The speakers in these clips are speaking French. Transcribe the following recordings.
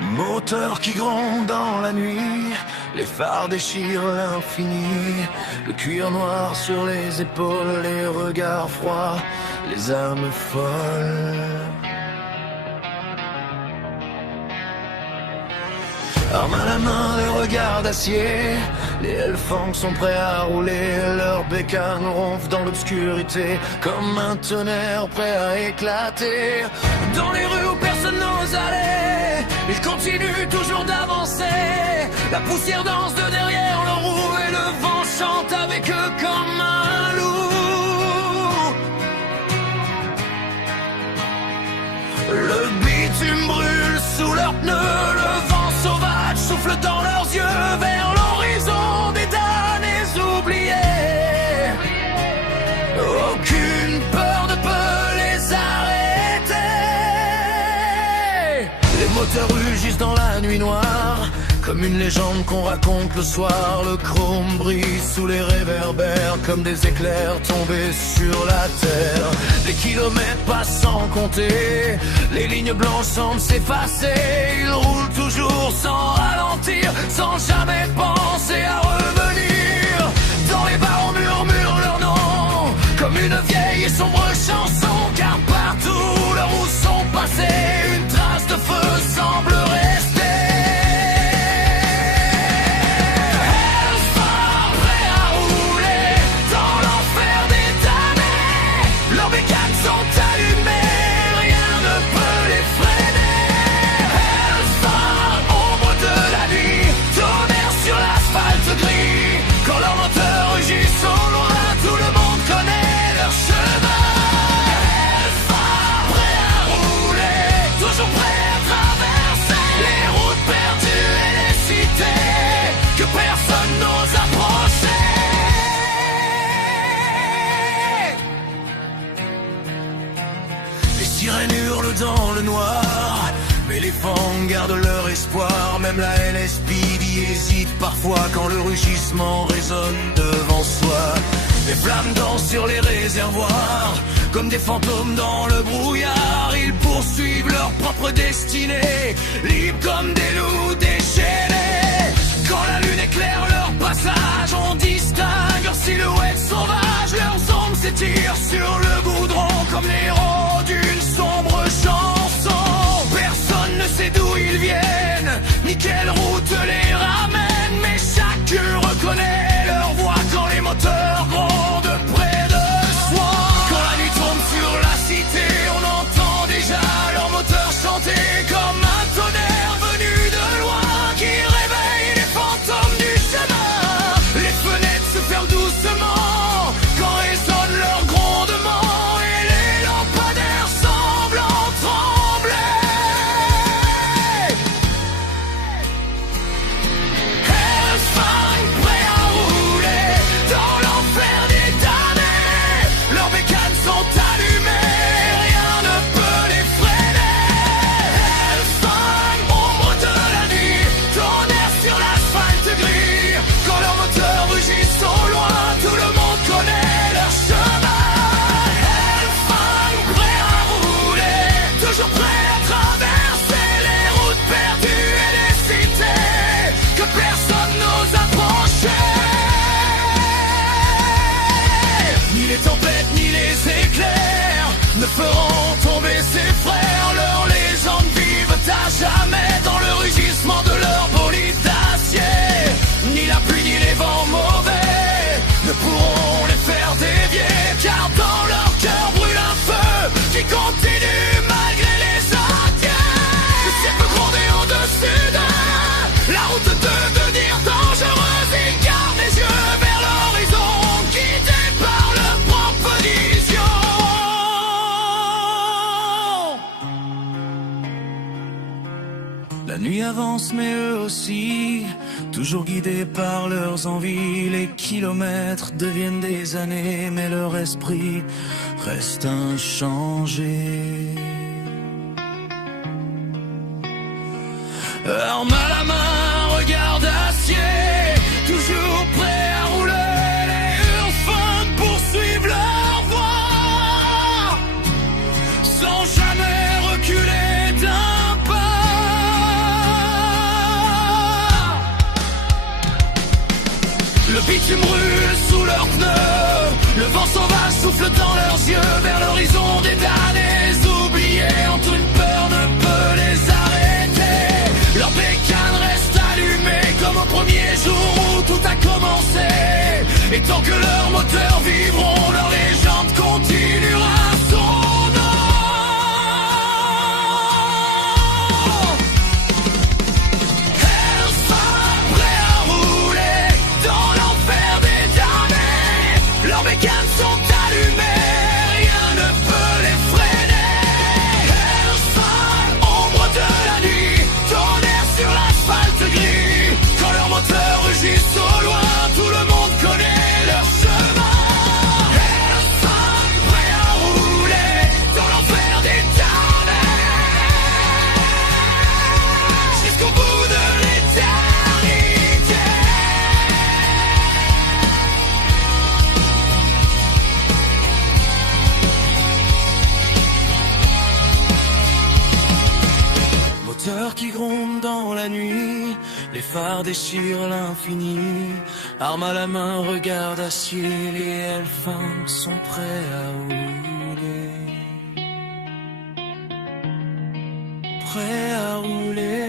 Moteur qui gronde dans la nuit, les phares déchirent l'infini. Le cuir noir sur les épaules, les regards froids, les âmes folles. Armes à la main, les regards d'acier, les Hellfangs sont prêts à rouler. Leurs bécanes ronflent dans l'obscurité comme un tonnerre prêt à éclater. Dans les rues où personne n'ose aller, ils continuent toujours d'avancer. La poussière danse de derrière leur roue et le vent chante avec eux comme un loup. Le bitume brûle sous leurs pneus, le vent sauvage souffle dans leurs yeux vers l'horizon des damnés oubliés. Aucune peur ne peut les arrêter. Les moteurs rugissent dans la nuit noire, comme une légende qu'on raconte le soir. Le chrome brille sous les réverbères comme des éclairs tombés sur la terre. Les kilomètres passent sans compter, les lignes blanches semblent s'effacer. Ils roulent toujours sans ralentir, sans jamais penser à revenir. Dans les bars on murmure leur nom, comme une vieille et sombre chanson. Car partout leurs roues sont passées, une trace de feu semble rester. Dans le noir, mais les fangs gardent leur espoir. Même la LSPD hésite parfois quand le rugissement résonne devant soi. Les flammes dansent sur les réservoirs, comme des fantômes dans le brouillard. Ils poursuivent leur propre destinée, libres comme des loups déchaînés. Quand la lune éclaire leur passage, on distingue leurs silhouettes sauvages. Leurs ombres s'étirent sur le goudron comme les héros d'une sombre chanson. Personne ne sait d'où ils viennent, ni quelle route les ramène, mais chacun reconnaît leur voix quand les moteurs grondent près de soi. Quand la nuit tombe sur la cité, on entend déjà leurs moteurs chanter comme un tonnerre venu de loin qui réveille les fantômes du chemin. Les fenêtres se ferment doucement quand résonne leur grondement et les lampadaires semblent en trembler. Hellfire prêt à rouler dans l'enfer des damnés. Leurs bécanes sont allumées, rien ne peut les freiner. Hellfire, ombre de la nuit, tonnerre sur l'asphalte gris. Quand leurs moteurs rugissent au loin, tout le monde connaît leur chemin. Hellfire prêt à rouler, toujours prêt à traverser les routes perdues et les cités que personne n'ose approcher. Ni les tempêtes ni les éclairs ne feront tomber ses frères. Leurs légendes vivent à jamais dans le rugissement de leur bolide d'acier. Ni la pluie ni les vents mauvais ne pourront les faire dévier, car dans leur cœur brûle un feu qui continue malgré les attaques. Le ciel peut gronder au-dessus d'eux, la route peut devenir dangereuse. Ils gardent les yeux vers l'horizon, guidés par leur propre vision. La nuit avance mais eux aussi, toujours guidés par leurs envies. Les kilomètres deviennent des années, mais leur esprit reste inchangé. Arme à la main, regard d'acier, toujours prêt à rouler. Les Hellfire poursuivent leur voie, sans jamais reculer d'un pas. l'amertume brûle sous leurs pneus. Le vent sauvage souffle dans leurs yeux vers l'horizon des damnés oubliés. Entre une peur ne peut les arrêter. Leur bécane reste allumée comme au premier jour où tout a commencé. Et tant que leurs moteurs vivront, leur légende continuera son nom. Elles sont prêtes à rouler dans l'enfer des damnés. Leurs bécanes sont allumées, rien ne peut les freiner. Elles sont ombre de la nuit, tonnerre sur l'asphalte gris. Quand leurs moteurs rugissent au loin, tout le monde connaît leur chemin. Elles sont prêtes à rouler dans l'enfer des damnés jusqu'au bout de l'éternité. Moteur qui gronde dans la nuit, les phares déchirent l'infini. Armes à la main, regard d'acier, les Hellfang sont prêts à rouler. Prêts à rouler.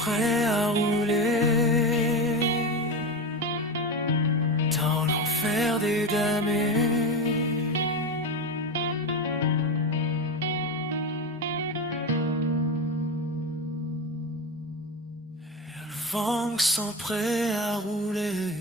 Prêts à rouler. Dans l'enfer des damnés. Hellfang sont prêts à rouler.